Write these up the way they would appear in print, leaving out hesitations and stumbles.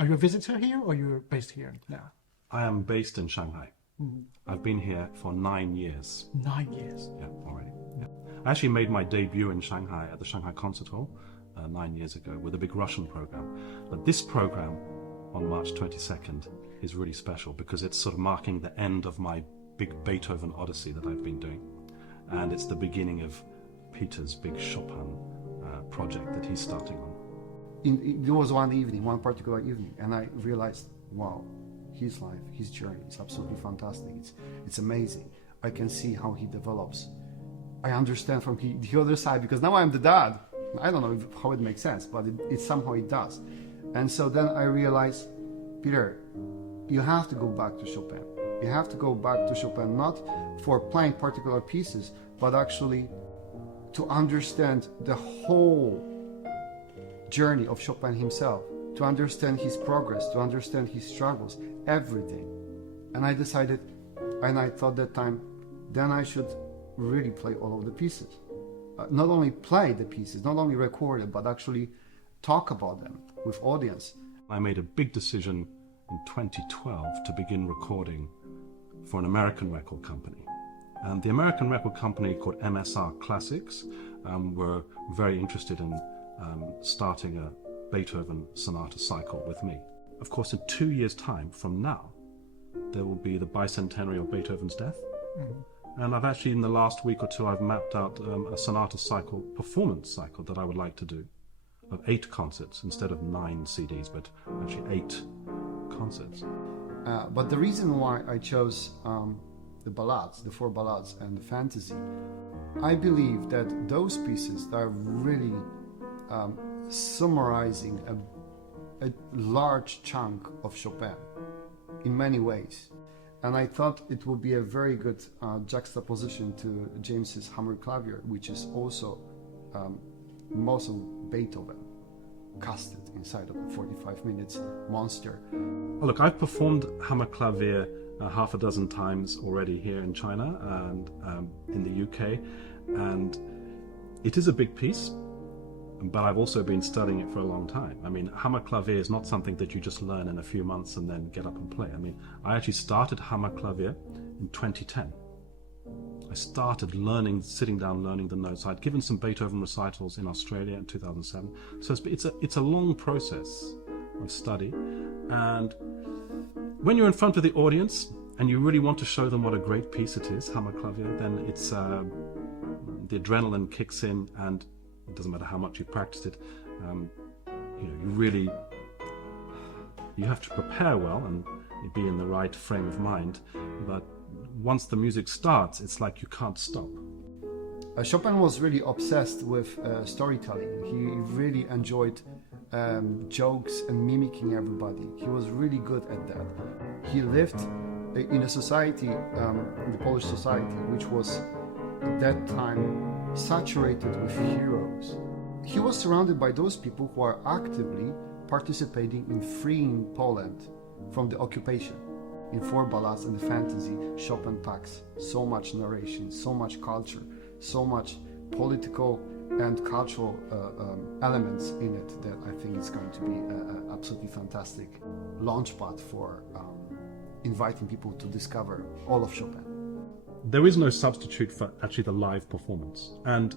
Are you a visitor here or you're based here now? I am based in Shanghai. Mm-hmm. I've been here for 9 years. 9 years? Yeah, already. Yeah. I actually made my debut in Shanghai at the Shanghai Concert Hall 9 years ago with a big Russian program. But this program on March 22nd is really special because it's sort of marking the end of my big Beethoven odyssey that I've been doing. And it's the beginning of Peter's big Chopin project that he's starting on. There was one particular evening, and I realized, wow, his life, his journey is absolutely fantastic. It's amazing. I can see how he develops. I understand from the other side, because now I'm the dad. I don't know how it makes sense, but it somehow it does. And so then I realized, Peter, you have to go back to Chopin. You have to go back to Chopin, not for playing particular pieces, but actually to understand the whole journey of Chopin himself, to understand his progress, to understand his struggles, everything. And I decided, and I thought that time, then I should really play all of the pieces. Not only play the pieces, not only record it, but actually talk about them with audience. I made a big decision in 2012 to begin recording for an American record company. And the American record company called MSR Classics were very interested in starting a Beethoven Sonata cycle with me. Of course, in 2 years' time from now, there will be the bicentenary of Beethoven's death. Mm-hmm. And I've actually, in the last week or two, I've mapped out a sonata cycle, performance cycle that I would like to do of 8 concerts instead of 9 CDs, but actually 8 concerts. But the reason why I chose the ballades, the 4 ballades and the fantasy, I believe that those pieces are really summarizing a large chunk of Chopin in many ways. And I thought it would be a very good juxtaposition to James's Hammerklavier, which is also most of Beethoven casted inside of the 45 minutes monster. Well, look, I've performed Hammerklavier half a dozen times already here in China and in the UK, and it is a big piece, but I've also been studying it for a long time. I mean, Hammerklavier is not something that you just learn in a few months and then get up and play. I mean, I actually started Hammerklavier in 2010. I started sitting down learning the notes. I'd given some Beethoven recitals in Australia in 2007. So it's a long process of study. And when you're in front of the audience and you really want to show them what a great piece it is, Hammerklavier, then it's the adrenaline kicks in, and it doesn't matter how much you practiced it. You have to prepare well and be in the right frame of mind. But once the music starts, it's like you can't stop. Chopin was really obsessed with storytelling. He really enjoyed jokes and mimicking everybody. He was really good at that. He lived in a society, in the Polish society, which was at that time saturated with heroes. He was surrounded by those people who are actively participating in freeing Poland from the occupation. In 4 ballades and the fantasy, Chopin packs so much narration, so much culture, so much political and cultural elements in it that I think it's going to be an absolutely fantastic launchpad for inviting people to discover all of Chopin. There is no substitute for actually the live performance, and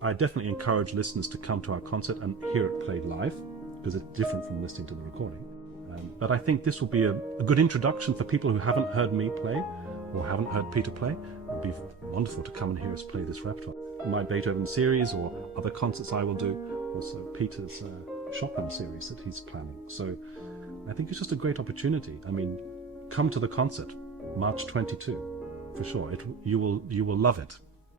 I definitely encourage listeners to come to our concert and hear it played live, because it's different from listening to the recording. But I think this will be a good introduction for people who haven't heard me play or haven't heard Peter play. It would be wonderful to come and hear us play this repertoire. My Beethoven series or other concerts I will do, also Peter's Chopin series that he's planning. So I think it's just a great opportunity. I mean, come to the concert, March 22, for sure. You will love it.